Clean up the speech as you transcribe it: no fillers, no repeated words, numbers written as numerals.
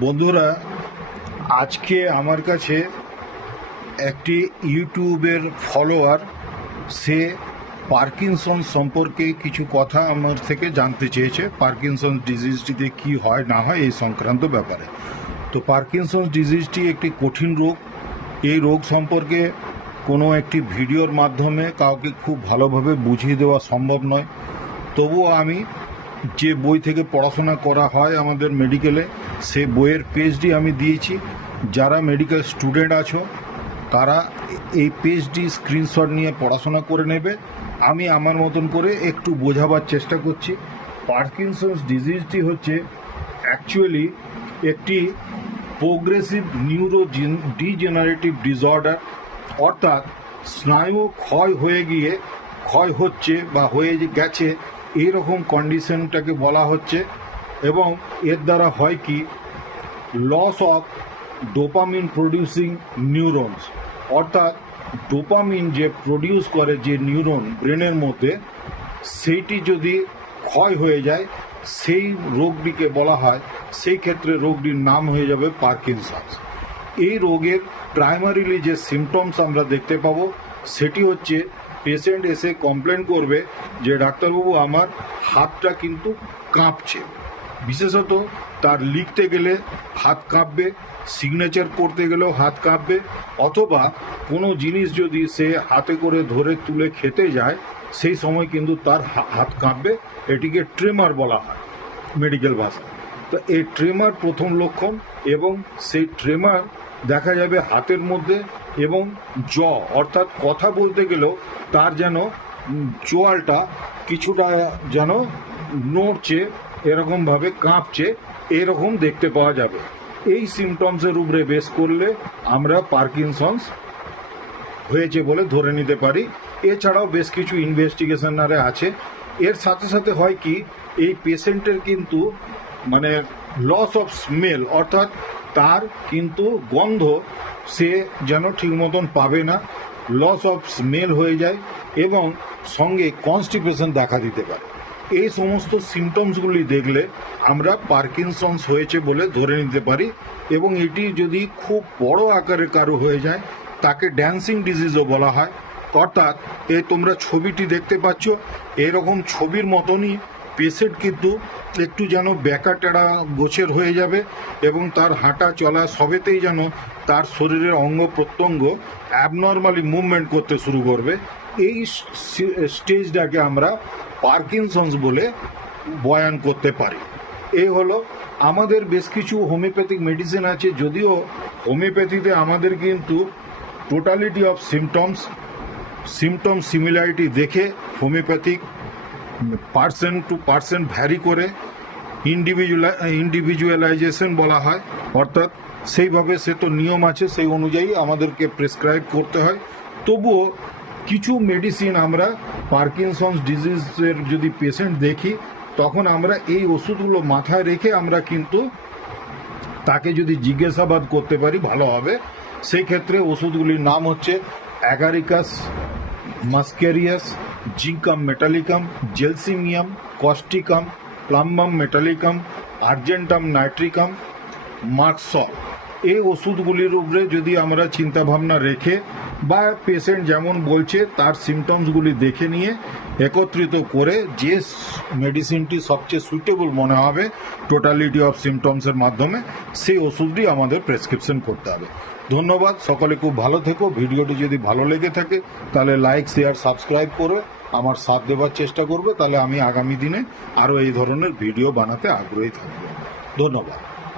বন্ধুরা, আজকে আমার কাছে একটি ইউটিউবের ফলোয়ার, সে পার্কিনসন সম্পর্কে কিছু কথা আমার থেকে জানতে চেয়েছে। পার্কিনসন ডিজিজটিতে কি হয় না হয় এই সংক্রান্ত ব্যাপারে। তো পার্কিনসন ডিজিজটি একটি কঠিন রোগ। এই রোগ সম্পর্কে কোনো একটি ভিডিওর মাধ্যমে কাউকে খুব ভালোভাবে বুঝিয়ে দেওয়া সম্ভব নয়। তবুও আমি যে বই থেকে পড়াশোনা করা হয় আমাদের মেডিকেলে, সে বইয়ের পেজটি আমি দিয়েছি। যারা মেডিকেল স্টুডেন্ট আছো তারা এই পেজটি স্ক্রিনশট নিয়ে পড়াশোনা করে নেবে। আমি আমার মতন করে একটু বোঝাবার চেষ্টা করছি। পার্কিনসন্স ডিজিজটি হচ্ছে অ্যাকচুয়ালি একটি প্রোগ্রেসিভ ডিজেনারেটিভ ডিসঅর্ডার, অর্থাৎ স্নায়ু ক্ষয় হচ্ছে বা হয়ে গেছে এইরকম কন্ডিশনটাকে বলা হচ্ছে। এবং এর দ্বারা হয় কি, loss of dopamine producing neurons, অর্থাৎ ডোপামিন যে প্রডিউস করে যে নিউরন ব্রেনের মধ্যে, সেইটি যদি ক্ষয় হয়ে যায় সেই রোগটিকে বলা হয়, সেই ক্ষেত্রে রোগটির নাম হয়ে যাবে পার্কিনসন্স। এই রোগের প্রাইমারিলি যে সিমটমস আমরা দেখতে পাবো সেটি হচ্ছে, পেশেন্ট এসে কমপ্লেন করবে যে ডাক্তারবাবু আমার হাতটা কিন্তু কাঁপছে। বিশেষত তার লিখতে গেলে হাত কাঁপবে, সিগনেচার করতে গেলেও হাত কাঁপবে, অথবা কোনো জিনিস যদি সে হাতে করে ধরে তুলে খেতে যায় সেই সময় কিন্তু তার হাত কাঁপবে। এটিকে ট্রেমার বলা হয় মেডিকেল ভাষায়। তো এই ট্রেমার প্রথম লক্ষণ, এবং সেই ট্রেমার দেখা যাবে হাতের মধ্যে, এবং অর্থাৎ কথা বলতে গেলেও তার যেন চোয়ালটা কিছুটা যেন নড়ছে, এরকমভাবে কাঁপছে, এরকম দেখতে পাওয়া যাবে। এই সিমটমসের উপরে বেস করলে আমরা পার্কিনসন্স হয়েছে বলে ধরে নিতে পারি। এছাড়াও বেশ কিছু ইনভেস্টিগেশন আছে। এর সাথে সাথে হয় কি, এই পেশেন্টের কিন্তু লস অফ স্মেল, অর্থাৎ তার কিন্তু গন্ধ সে যেন ঠিক মতন পাবে না, লস অফ স্মেল হয়ে যায়, এবং সঙ্গে কনস্টিপেশন দেখা দিতে পারে। এই সমস্ত সিমটমসগুলি দেখলে আমরা পার্কিনসন্স হয়েছে বলে ধরে নিতে পারি। এবং এটি যদি খুব বড় আকারে কারো হয়ে যায় তাকে ড্যান্সিং ডিজিজও বলা হয়। অর্থাৎ তোমরা ছবিটি দেখতে পাচ্ছ, এরকম ছবির মতনই পেশেন্ট কিন্তু একটু যেন ব্যাকা টেরা গোছের হয়ে যাবে, এবং তার হাঁটা চলা সবেতেই যেন তার শরীরের অঙ্গ প্রত্যঙ্গ অ্যাবনর্মালি মুভমেন্ট করতে শুরু করবে। এই স্টেজটাকে আমরা পার্কিনসন্স বলে বয়ান করতে পারি। এই হলো আমাদের বেশ কিছু হোমিওপ্যাথিক মেডিসিন আছে, যদিও হোমিওপ্যাথিতে আমাদের কিন্তু টোটালিটি অফ সিমটম সিমিলারিটি দেখে homeopathic person to person vary করে ইন্ডিভিজুয়ালাইজেশন বলা হয়। অর্থাৎ সেইভাবে সে তো নিয়ম আছে, সেই অনুযায়ী আমাদেরকে প্রেসক্রাইব করতে হয়। তবুও কিছু মেডিসিন আমরা পার্কিনসন্স ডিজিজের যদি পেশেন্ট দেখি, তখন আমরা এই ওষুধগুলো মাথায় রেখে আমরা কিন্তু তাকে যদি জিজ্ঞাসাবাদ করতে পারি ভালো হবে। সেই ক্ষেত্রে ওষুধগুলির নাম হচ্ছে agaricus, muscarius, zincum metallicum, gelsemium, causticum, plumbum metallicum, argentum nitricum, merc sol. এই ওষুধগুলির উপরে যদি আমরা চিন্তাভাবনা রেখে বা পেশেন্ট যেমন বলছে তার সিমটমসগুলি দেখে নিয়ে একত্রিত করে যে মেডিসিনটি সবচেয়ে সুইটেবল মনে হবে টোটালিটি অফ সিমটমসের মাধ্যমে, সেই ওষুধটি আমাদের প্রেসক্রিপশন করতে হবে। ধন্যবাদ, সকলে খুব ভালো থেকো। ভিডিওটি যদি ভালো লেগে থাকে তাহলে লাইক, শেয়ার, সাবস্ক্রাইব করে আমার সাথ দেওয়ার চেষ্টা করবে। তাহলে আমি আগামী দিনে আরও এই ধরনের ভিডিও বানাতে আগ্রহী থাকব। ধন্যবাদ।